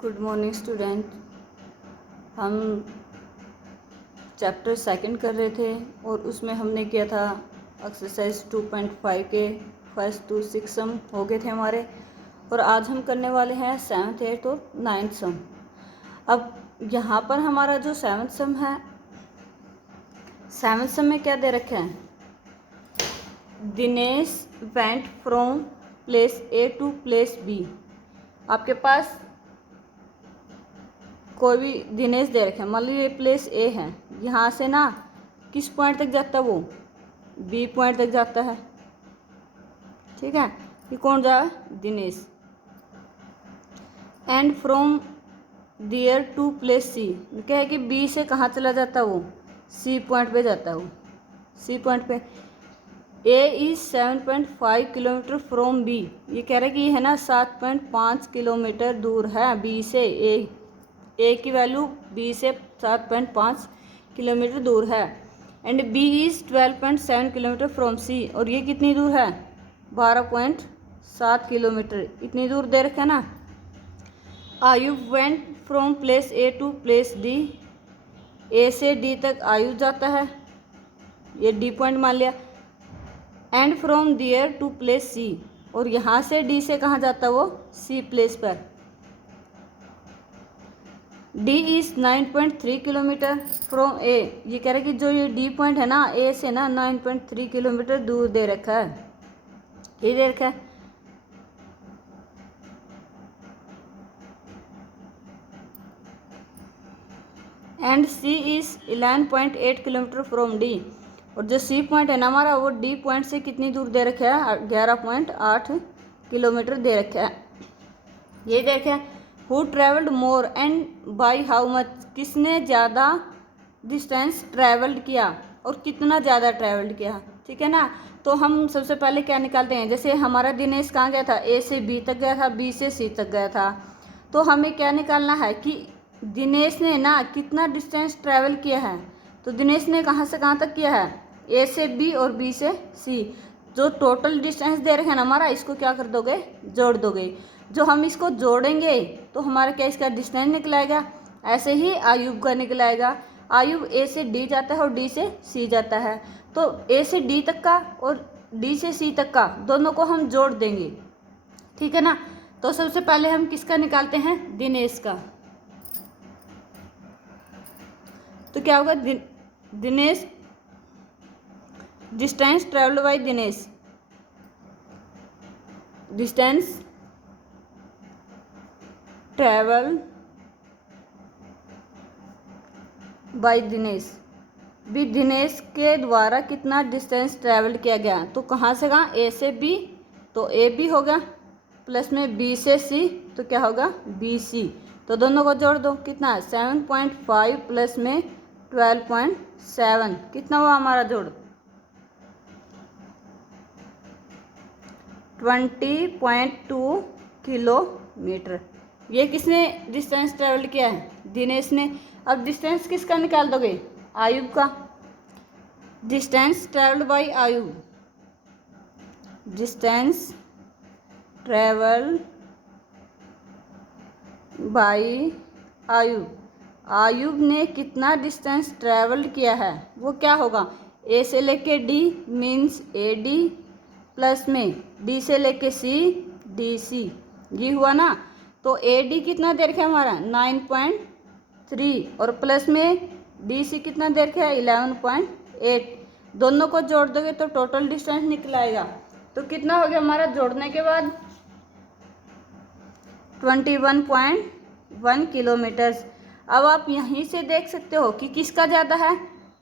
Good morning student. हम chapter second कर रहे थे और उसमें हमने किया था एक्सरसाइज 2.5 के फर्स्ट टू 6 सम हो गए थे हमारे। और आज हम करने वाले हैं 7th 8th और 9th सम। अब यहाँ पर हमारा जो 7th सम है, 7th सम में क्या दे रखे हैं? Dinesh went from place A to place B. आपके पास कोई भी दिनेश दे रखे हैं, मान लीजिए प्लेस ए है, यहाँ से ना किस पॉइंट तक जाता है? वो बी पॉइंट तक जाता है। ठीक है, ये कौन जा? Dinesh. And from there to place C, क्या है कि बी से कहाँ चला जाता है? वो सी पॉइंट पे जाता है। वो सी पॉइंट पे ए इज 7.5 किलोमीटर फ्रॉम बी। ये कह रहा है कि ये है ना 7.5 किलोमीटर दूर है बी से। ए की वैल्यू बी से 7.5 किलोमीटर दूर है। And B is 12.7 kilometre from C, और ये कितनी दूर है? 12.7 किलोमीटर। इतनी दूर दे रखा है ना। Ayub went from place A to place D. A से डी तक आयुब जाता है, ये डी पॉइंट मान लिया। And from there to place C, और यहाँ से डी से कहाँ जाता है? वो सी प्लेस पर। D is 9.3 kilometre from A. ये कह रहा है कि जो ये D पॉइंट है ना, ए से ना 9.3 किलोमीटर दूर दे रखा है। ये दे रखा है। And C is 11.8 kilometre from D, और जो C पॉइंट है ना हमारा, वो D पॉइंट से कितनी दूर दे रखा है? 11.8 किलोमीटर दे रखा है। ये दे रखा है। Who travelled more and by how much, किसने ज़्यादा डिस्टेंस ट्रैवल्ड किया और कितना ज़्यादा ट्रैवल्ड किया। ठीक है ना। तो हम सबसे पहले क्या निकालते हैं? जैसे हमारा दिनेश कहाँ गया था? ए से बी तक गया था, बी से सी तक गया था। तो हमें क्या निकालना है कि दिनेश ने ना कितना डिस्टेंस ट्रैवल किया है। तो दिनेश ने कहाँ से कहाँ तक किया है? ए से बी और बी से सी। जो टोटल डिस्टेंस दे रखे हैं ना हमारा, इसको क्या कर दोगे? जोड़ दोगे। जो हम इसको जोड़ेंगे तो हमारा क्या इसका डिस्टेंस निकलाएगा। ऐसे ही आयुब का निकलाएगा। आयुब ए से डी जाता है और डी से सी जाता है, तो ए से डी तक का और डी से सी तक का दोनों को हम जोड़ देंगे। ठीक है ना। तो सबसे पहले हम किसका निकालते हैं? दिनेश का। तो क्या होगा? Dinesh, distance travelled by Dinesh, distance travel by Dinesh. भी दिनेश के द्वारा कितना डिस्टेंस ट्रैवल किया गया? तो कहाँ से कहाँ? ए से बी, तो ए बी हो गया, प्लस में बी से सी, तो क्या होगा? B C. तो दोनों को जोड़ दो, कितना है? 7.5 प्लस में 12.7, कितना हुआ हमारा जोड़? 20.2 किलोमीटर। ये किसने डिस्टेंस ट्रैवल किया है? दिनेश ने। अब डिस्टेंस किसका निकाल दोगे? आयुब का। Distance travelled bye Ayub, distance travel by Ayub. Ayub ने कितना डिस्टेंस ट्रैवल किया है? वो क्या होगा? ए से लेके D means A D, plus में डी से लेके सी डी सी, ये हुआ ना। तो ए डी कितना दे रखा है हमारा? 9.3, और प्लस में डी सी कितना दे रखा है? 11.8। दोनों को जोड़ दोगे तो टोटल डिस्टेंस निकल आएगा। तो कितना हो गया हमारा जोड़ने के बाद? 21.1 किलोमीटर्स। अब आप यहीं से देख सकते हो कि किसका ज़्यादा है।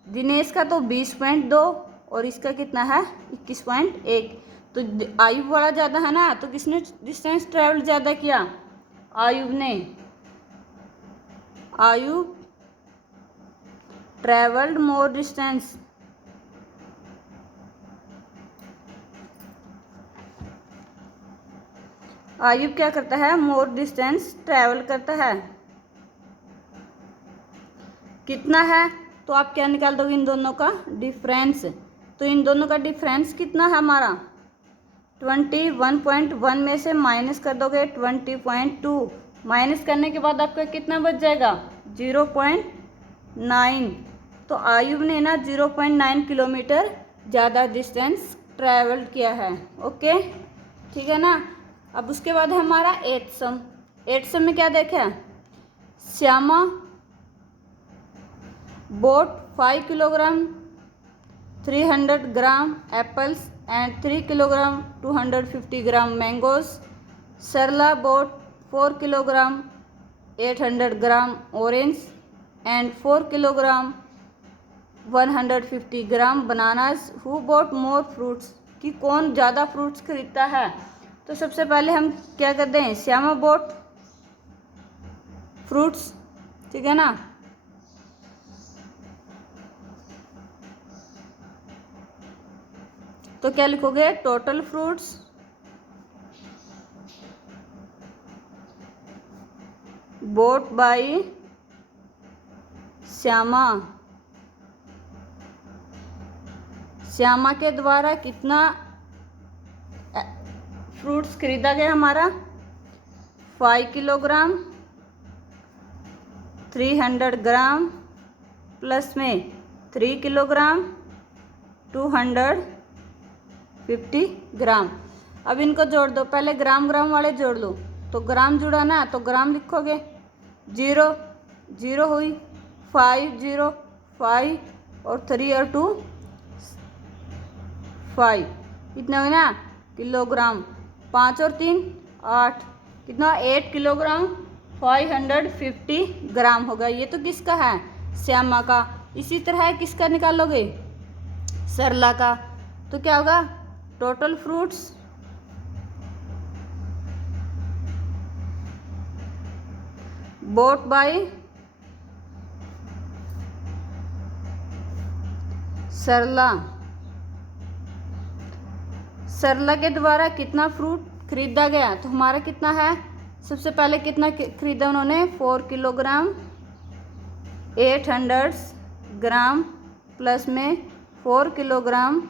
दिनेश का तो 20.2 और इसका कितना है? 21.1। तो आयुब वाला ज़्यादा है ना, तो किसने डिस्टेंस ट्रैवल ज़्यादा किया? आयुब ने। आयुब ट्रैवल्ड मोर डिस्टेंस। आयुब क्या करता है? मोर डिस्टेंस ट्रैवल करता है। कितना है? तो आप क्या निकाल दोगे? इन दोनों का डिफरेंस। तो इन दोनों का डिफरेंस कितना है हमारा? 21.1 में से माइनस कर दोगे 20.2, माइनस करने के बाद आपका कितना बच जाएगा 0.9। तो आयुब ने ना 0.9 किलोमीटर ज़्यादा डिस्टेंस ट्रैवल किया है। ओके, ठीक है ना। अब उसके बाद है हमारा 8th सम। 8th सम में क्या देखा, Shyama bought 5 kilogram 300 gram apples and 3 kilogram 250 gram mangoes. Sarla bought 4 kilogram 800 gram orange and 4 kilogram 150 gram bananas. Who bought more fruits, कि कौन ज़्यादा फ्रूट्स खरीदता है। तो सबसे पहले हम क्या करते हैं, श्यामा बोट फ्रूट्स, ठीक है ना। तो क्या लिखोगे, total fruits boat by Shyama. Shyama के द्वारा कितना फ्रूट्स खरीदा गया हमारा, 5 किलोग्राम 300 ग्राम प्लस में 3 किलोग्राम 250 ग्राम। अब इनको जोड़ दो, पहले ग्राम ग्राम वाले जोड़ लो। तो ग्राम जुड़ा ना, तो ग्राम लिखोगे, 0 0 हुई, 5 0 5 और 3 और 2 5, कितना हुआ ना किलोग्राम। 5 और 3 8, कितना 8 किलोग्राम 550 ग्राम होगा। ये तो किसका है, श्यामा का। इसी तरह किसका निकालोगे, सरला का। तो क्या होगा, टोटल फ्रूट्स बोट बाय सरला। सरला के द्वारा कितना फ्रूट खरीदा गया, तो हमारा कितना है, सबसे पहले कितना खरीदा उन्होंने, 4 किलोग्राम 800 ग्राम प्लस में 4 किलोग्राम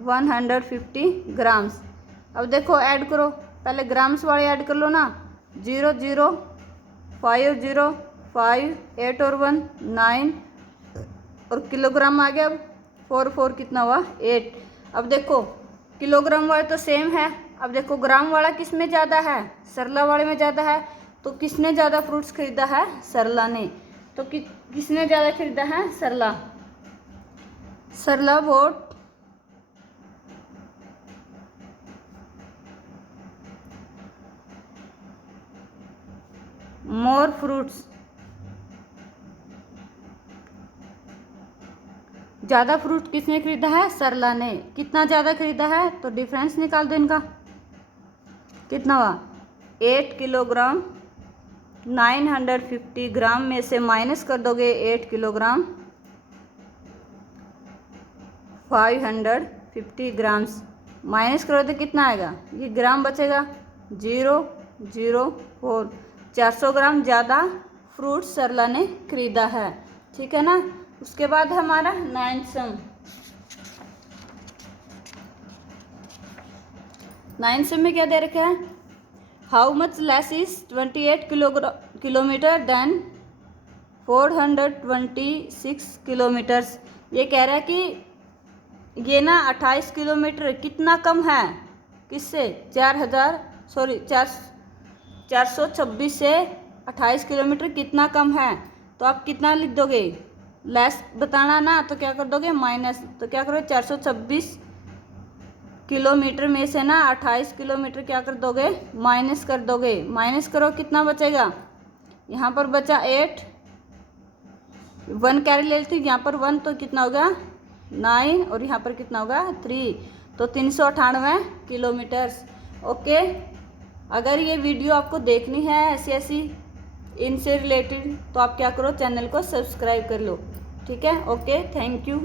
150 ग्राम्स। अब देखो ऐड करो, पहले ग्राम्स वाले ऐड कर लो ना, 0 0 5 0 5 8 और 1 9 और किलोग्राम आ गया। अब 4 4 कितना हुआ 8। अब देखो किलोग्राम वाले तो सेम है। अब देखो ग्राम वाला किस में ज़्यादा है, सरला वाले में ज़्यादा है। तो किसने ज़्यादा फ्रूट्स खरीदा है, सरला ने। तो किसने ज़्यादा खरीदा है, सरला। सरला बोट मोर फ्रूट्स, ज़्यादा फ्रूट किसने खरीदा है, सरला ने। कितना ज़्यादा खरीदा है, तो डिफरेंस निकाल दो इनका, कितना हुआ 8 किलोग्राम 950 ग्राम में से माइनस कर दोगे 8 किलोग्राम 550 ग्राम्स, माइनस करो तो कितना आएगा, ये ग्राम बचेगा 004। 400 ग्राम ज़्यादा फ्रूट सरला ने खरीदा है, ठीक है ना। उसके बाद हमारा 9th सम। 9th सम में क्या दे रखा है, how much less is 28 kilometre than 426 kilometres. ये कह रहा है कि ये ना 28 किलोमीटर कितना कम है, किससे 426 से 28 किलोमीटर कितना कम है। तो आप कितना लिख दोगे, लेस बताना ना, तो क्या कर दोगे माइनस। तो क्या करोगे 426 किलोमीटर में से ना 28 किलोमीटर क्या कर दोगे, माइनस कर दोगे। माइनस करो कितना बचेगा, यहाँ पर बचा 8, 1 कैरी ले लेती, यहाँ पर 1 तो कितना होगा 9 और यहाँ पर कितना होगा 3, तो 398 किलोमीटर्स। ओके, अगर ये वीडियो आपको देखनी है ऐसी इनसे रिलेटेड, तो आप क्या करो चैनल को सब्सक्राइब कर लो, ठीक है। Okay, thank you.